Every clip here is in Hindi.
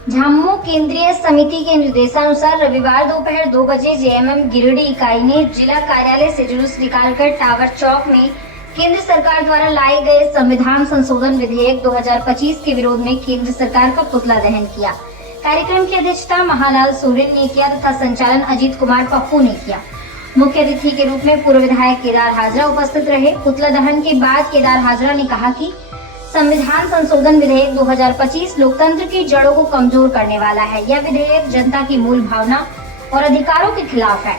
झामुमो केंद्रीय समिति के निर्देशानुसार रविवार दोपहर 2 बजे जेएमएम गिरिडीह इकाई ने जिला कार्यालय से जुलूस निकालकर टावर चौक में केंद्र सरकार द्वारा लाए गए संविधान संशोधन विधेयक 2025 के विरोध में केंद्र सरकार का पुतला दहन किया। कार्यक्रम की अध्यक्षता महालाल सोरेन ने किया तथा संचालन अजीत कुमार पप्पू ने किया। मुख्य अतिथि के रूप में पूर्व विधायक केदार हाजरा उपस्थित रहे। पुतला दहन के बाद केदार हाजरा ने कहा कि संविधान संशोधन विधेयक 2025 लोकतंत्र की जड़ों को कमजोर करने वाला है। यह विधेयक जनता की मूल भावना और अधिकारों के खिलाफ है।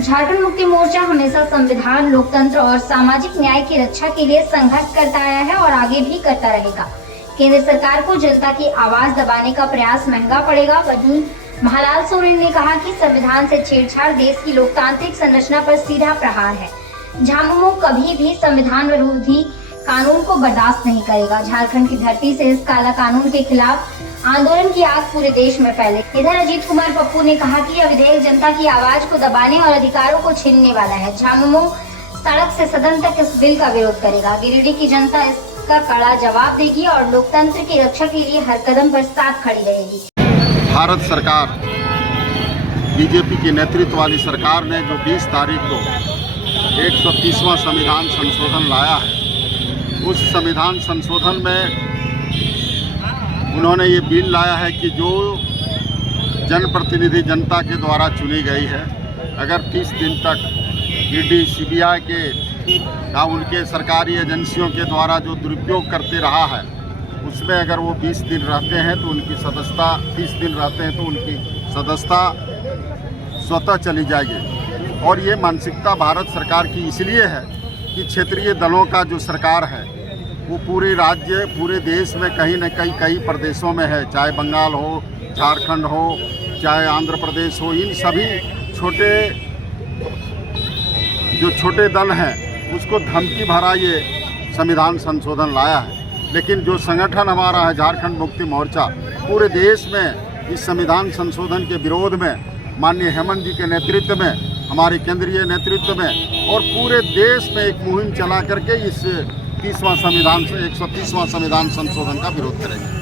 झारखंड मुक्ति मोर्चा हमेशा संविधान, लोकतंत्र और सामाजिक न्याय की रक्षा के लिए संघर्ष करता आया है और आगे भी करता रहेगा। केंद्र सरकार को जनता की आवाज दबाने का प्रयास महंगा पड़ेगा। वहीं महालाल सोरेन ने कहा कि संविधान से छेड़छाड़ देश की लोकतांत्रिक संरचना पर सीधा प्रहार है। झामुमो कभी भी संविधान विरोधी कानून को बर्दाश्त नहीं करेगा। झारखंड की धरती से इस काला कानून के खिलाफ आंदोलन की आग पूरे देश में फैले। इधर अजीत कुमार पप्पू ने कहा कि यह विधेयक जनता की आवाज को दबाने और अधिकारों को छीनने वाला है। झामुमो सड़क से सदन तक इस बिल का विरोध करेगा। गिरिडीह की जनता इसका कड़ा जवाब देगी और लोकतंत्र की रक्षा के लिए हर कदम पर साथ खड़ी रहेगी। भारत सरकार, बीजेपी के नेतृत्व वाली सरकार ने जो 20 तारीख को 130वां संविधान संशोधन लाया है, उस संविधान संशोधन में उन्होंने ये बिल लाया है कि जो जनप्रतिनिधि जनता के द्वारा चुनी गई है, अगर 30 दिन तक ईडी, सीबीआई के या उनके सरकारी एजेंसियों के द्वारा जो दुरुपयोग करते रहा है, उसमें अगर वो 20 दिन रहते हैं तो उनकी सदस्यता 30 दिन रहते हैं तो उनकी सदस्यता स्वतः चली जाएगी। और ये मानसिकता भारत सरकार की इसलिए है कि क्षेत्रीय दलों का जो सरकार है वो पूरे राज्य, पूरे देश में कहीं न कहीं कई प्रदेशों में है, चाहे बंगाल हो, झारखंड हो, चाहे आंध्र प्रदेश हो। इन सभी छोटे दल हैं उसको धमकी भरा ये संविधान संशोधन लाया है। लेकिन जो संगठन हमारा है झारखंड मुक्ति मोर्चा, पूरे देश में इस संविधान संशोधन के विरोध में माननीय हेमंत जी के नेतृत्व में, हमारे केंद्रीय नेतृत्व में और पूरे देश में एक मुहिम चला करके इस 130वां संविधान संशोधन का विरोध करेंगे।